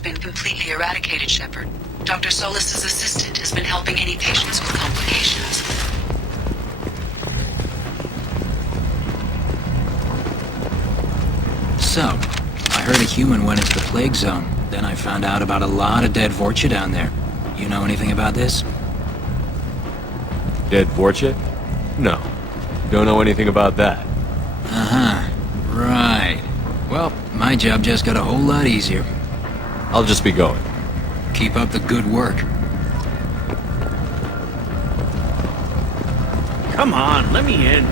has been completely eradicated, Shepard. Dr. Solis's assistant has been helping any patients with complications. So, I heard a human went into the plague zone. Then I found out about a lot of dead Vorcha down there. You know anything about this? Dead Vorcha? No. Don't know anything about that. Uh-huh. Right. Well, my job just got a whole lot easier. I'll just be going. Keep up the good work. Come on, let me in.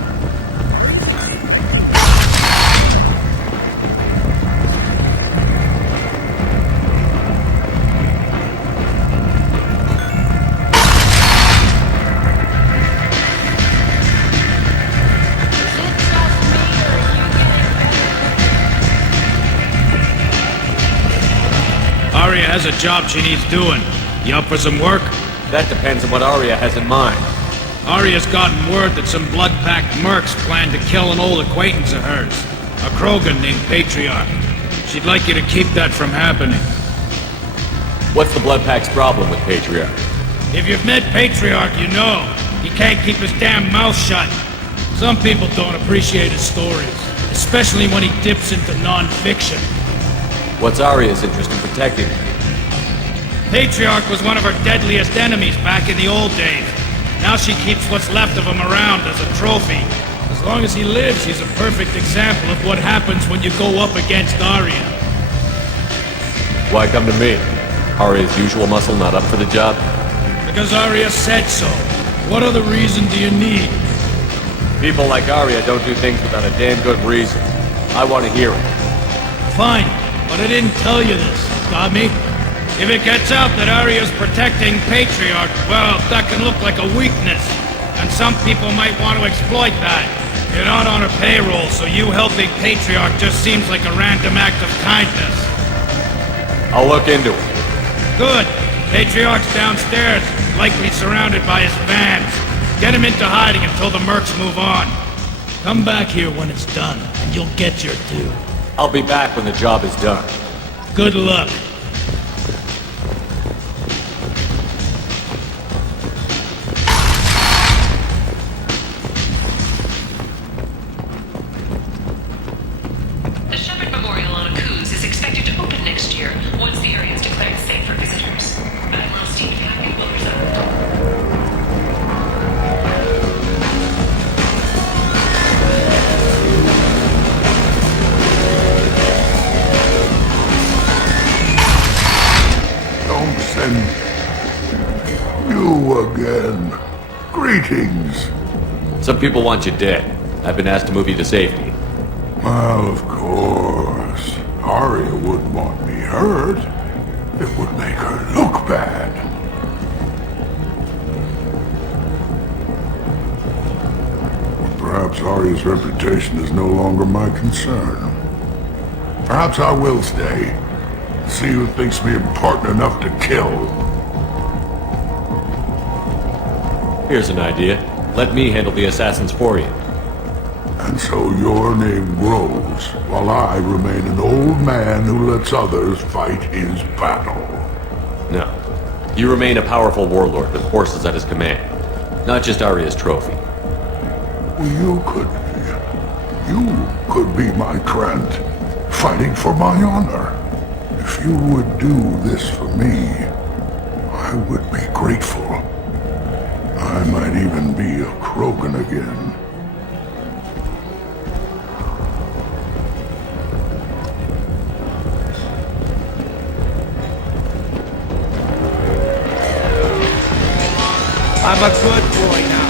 Arya has a job she needs doing. You up for some work? That depends on what Arya has in mind. Arya's gotten word that some blood-packed mercs plan to kill an old acquaintance of hers. A Krogan named Patriarch. She'd like you to keep that from happening. What's the Bloodpack's problem with Patriarch? If you've met Patriarch, you know. He can't keep his damn mouth shut. Some people don't appreciate his stories. Especially when he dips into non-fiction. What's Arya's interest in protecting him? Patriarch was one of her deadliest enemies back in the old days. Now she keeps what's left of him around as a trophy. As long as he lives, he's a perfect example of what happens when you go up against Arya. Why come to me? Arya's usual muscle not up for the job? Because Arya said so. What other reason do you need? People like Arya don't do things without a damn good reason. I want to hear it. Fine, but I didn't tell you this. Got me? If it gets out that Arya's protecting Patriarch, well, that can look like a weakness. And some people might want to exploit that. You're not on her payroll, so you helping Patriarch just seems like a random act of kindness. I'll look into it. Good. Patriarch's downstairs, likely surrounded by his vans. Get him into hiding until the mercs move on. Come back here when it's done, and you'll get your due. I'll be back when the job is done. Good luck. The Shepard Memorial on Akuz is expected to open next year once the area is declared safe for visitors. Admiral Steve Hackett will present. Don't send you again. Greetings. Some people want you dead. I've been asked to move you to safety. Well, of course. Arya wouldn't want me hurt. It would make her look bad. Perhaps Arya's reputation is no longer my concern. Perhaps I will stay. See who thinks me important enough to kill. Here's an idea. Let me handle the assassins for you. And so your name grows, while I remain an old man who lets others fight his battle. No. You remain a powerful warlord with forces at his command. Not just Arya's trophy. You could be my Trent, fighting for my honor. If you would do this for me, I would be grateful. I might even be a Krogan again. I'm a good boy now.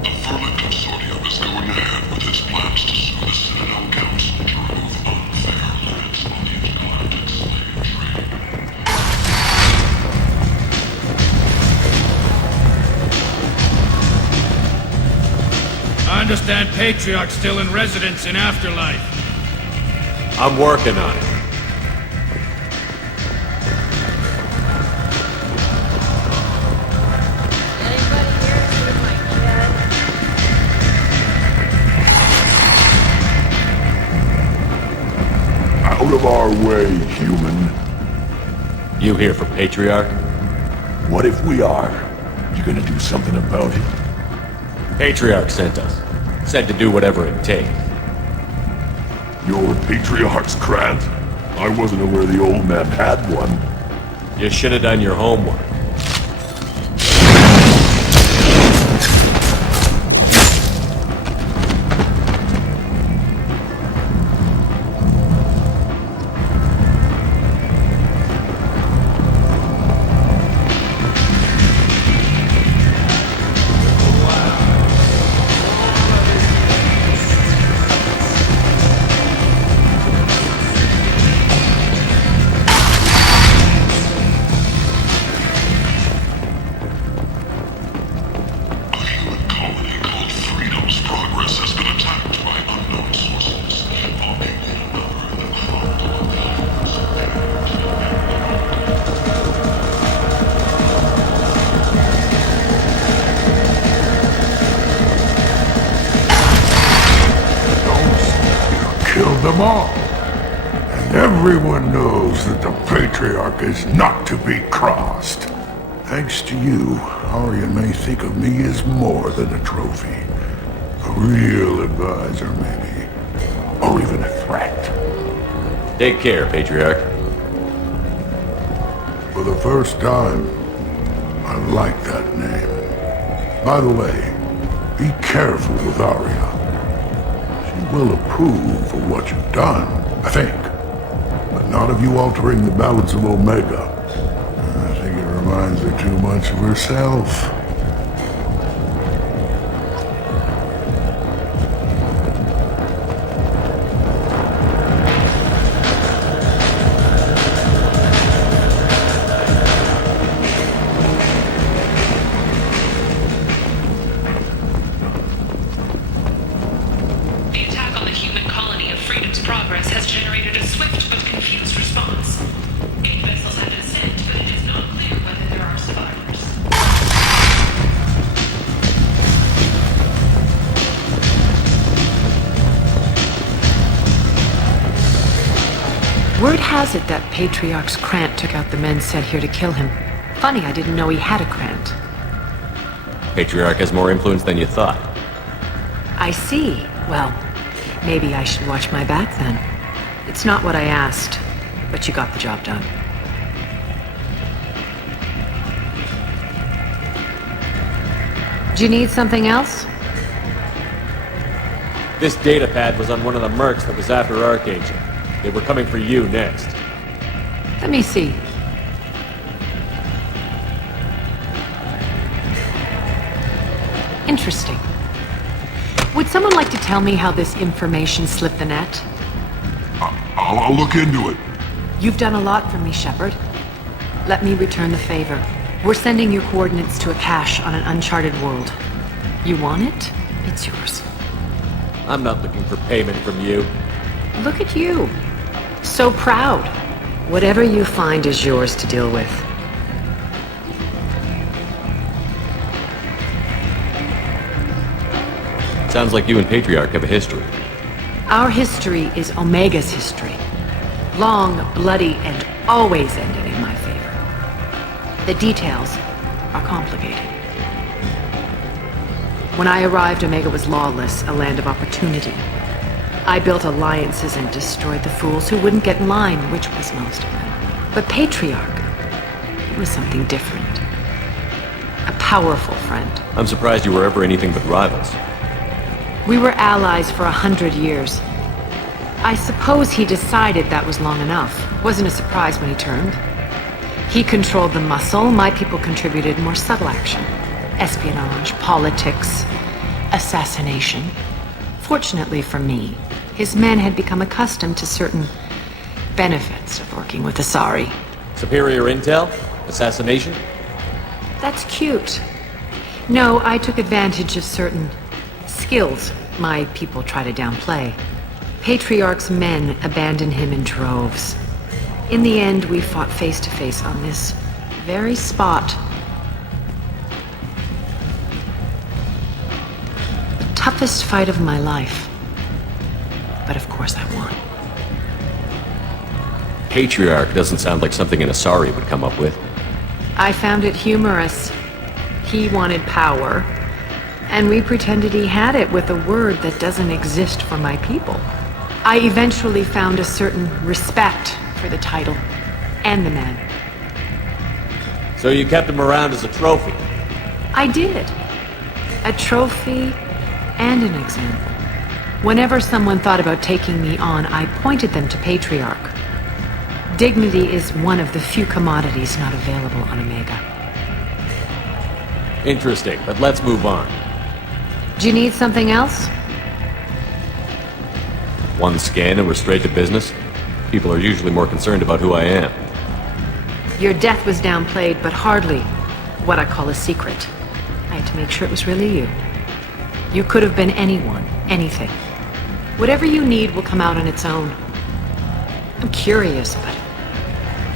The Vermin Consortium is going ahead with its plans to sue the Citadel Council to remove unfair limits on the intergalactic slave trade. I understand Patriarch's still in residence in Afterlife. I'm working on it. Anybody here seen my cat? Out of our way, human. You here for Patriarch? What if we are? You gonna do something about it? Patriarch sent us. Said to do whatever it takes. Your Patriarch's Krant? I wasn't aware the old man had one. You should have done your homework. Killed them all. And everyone knows that the Patriarch is not to be crossed. Thanks to you, Arya may think of me as more than a trophy. A real advisor, maybe. Or even a threat. Take care, Patriarch. For the first time, I like that name. By the way, be careful with Arya. She will approve of what you've done, I think. But not of you altering the balance of Omega. I think it reminds her too much of herself. The attack on the human colony of Freedom's Progress has generated a swift but confused response. 8 vessels have been sent, but it is not clear whether there are survivors. Word has it that Patriarch's Krant took out the men sent here to kill him. Funny, I didn't know he had a Krant. Patriarch has more influence than you thought. I see. Well, maybe I should watch my back then. It's not what I asked, but you got the job done. Do you need something else? This data pad was on one of the mercs that was after Archangel. They were coming for you next. Let me see. Interesting. Would someone like to tell me how this information slipped the net? I'll look into it. You've done a lot for me, Shepard. Let me return the favor. We're sending your coordinates to a cache on an uncharted world. You want it? It's yours. I'm not looking for payment from you. Look at you. So proud. Whatever you find is yours to deal with. Sounds like you and Patriarch have a history. Our history is Omega's history. Long, bloody, and always ending in my favor. The details are complicated. When I arrived, Omega was lawless, a land of opportunity. I built alliances and destroyed the fools who wouldn't get in line, which was most of them. But Patriarch, he was something different. A powerful friend. I'm surprised you were ever anything but rivals. We were allies for 100 years. I suppose he decided that was long enough. Wasn't a surprise when he turned. He controlled the muscle, my people contributed more subtle action. Espionage, politics, assassination. Fortunately for me, his men had become accustomed to certain benefits of working with Asari. Superior intel? Assassination? That's cute. No, I took advantage of certain skills my people try to downplay. Patriarch's men abandoned him in droves. In the end, we fought face to face on this very spot. The toughest fight of my life. But of course I won. Patriarch doesn't sound like something an Asari would come up with. I found it humorous. He wanted power, and we pretended he had it with a word that doesn't exist for my people. I eventually found a certain respect for the title and the man. So you kept him around as a trophy? I did. A trophy and an example. Whenever someone thought about taking me on, I pointed them to Patriarch. Dignity is one of the few commodities not available on Omega. Interesting, but let's move on. Do you need something else? One scan and we're straight to business? People are usually more concerned about who I am. Your death was downplayed, but hardly what I call a secret. I had to make sure it was really you. You could have been anyone, anything. Whatever you need will come out on its own. I'm curious, but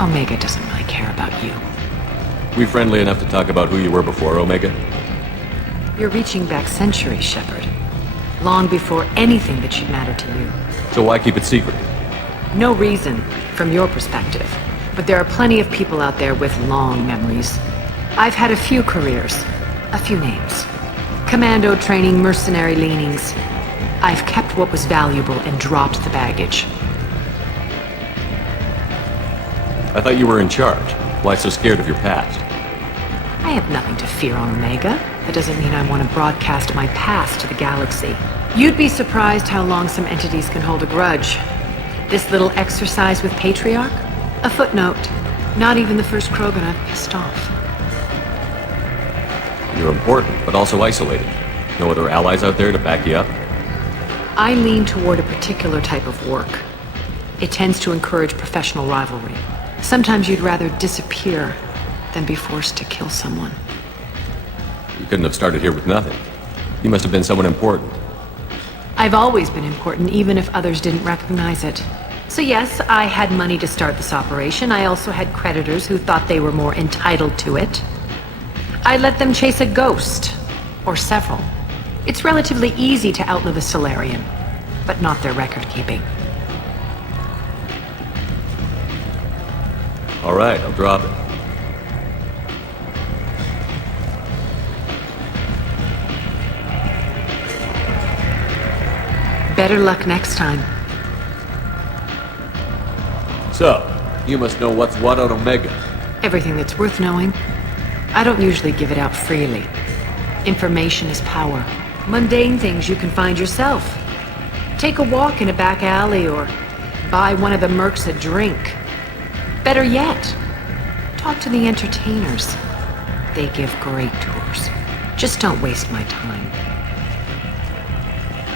Omega doesn't really care about you. We friendly enough to talk about who you were before, Omega? You're reaching back centuries, Shepard. Long before anything that should matter to you. So why keep it secret? No reason, from your perspective. But there are plenty of people out there with long memories. I've had a few careers, a few names. Commando training, mercenary leanings. I've kept what was valuable and dropped the baggage. I thought you were in charge. Why so scared of your past? I have nothing to fear on Omega. That doesn't mean I want to broadcast my past to the galaxy. You'd be surprised how long some entities can hold a grudge. This little exercise with Patriarch? A footnote. Not even the first Krogan I've pissed off. You're important, but also isolated. No other allies out there to back you up? I lean toward a particular type of work. It tends to encourage professional rivalry. Sometimes you'd rather disappear than be forced to kill someone. You couldn't have started here with nothing. You must have been someone important. I've always been important, even if others didn't recognize it. So yes, I had money to start this operation. I also had creditors who thought they were more entitled to it. I let them chase a ghost, or several. It's relatively easy to outlive a Solarian, but not their record-keeping. All right, I'll drop it. Better luck next time. So, you must know what's what on Omega. Everything that's worth knowing. I don't usually give it out freely. Information is power. Mundane things you can find yourself. Take a walk in a back alley or buy one of the mercs a drink. Better yet, talk to the entertainers. They give great tours. Just don't waste my time.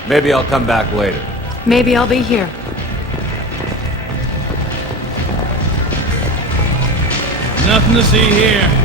Maybe I'll come back later. Maybe I'll be here. Nothing to see here.